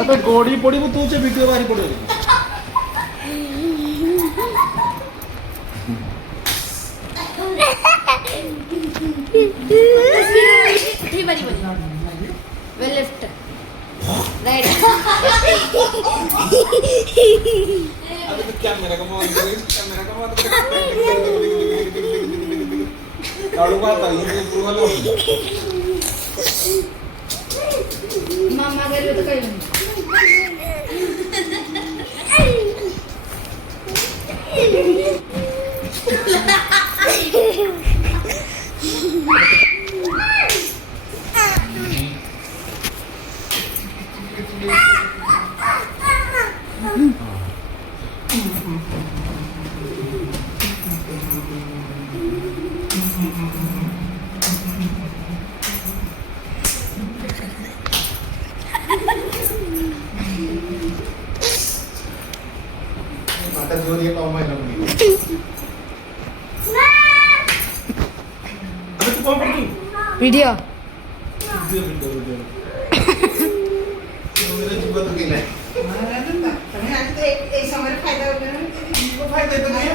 आता गोडी पड़ी तुझे वीडियो बारी पड़े लेफ्ट राइट कैमरा का काढू का आता इथे पूर्ण मामा घरी होतं काही आता जोर ये पाव माहिती अरे तू कौन पड़ती वीडियो वीडियो मेरा जीवन तो गेला एक समय फायदा होतो ना को फायदा तो नाही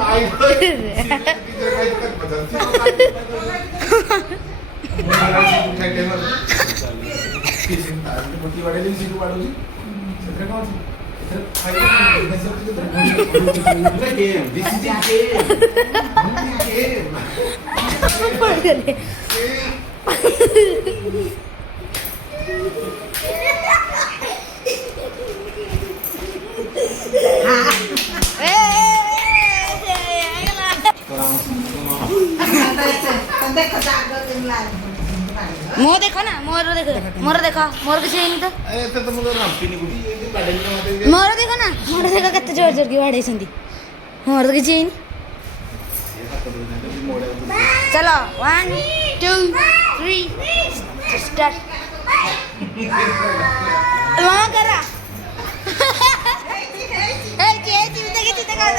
काय काय कर बदलती मोठी वाढेली शिकू वाढवली सगळं काय game. This is a game. मोर देखो ना मोर देखो मोर किसी नहीं तो मोर देखो ना मोर देखो कितने जोर जोर की वाड़े संदी मोर तो किसी नहीं चलो 1 2 3 स्टार्ट मामा करा ए के चिंता कर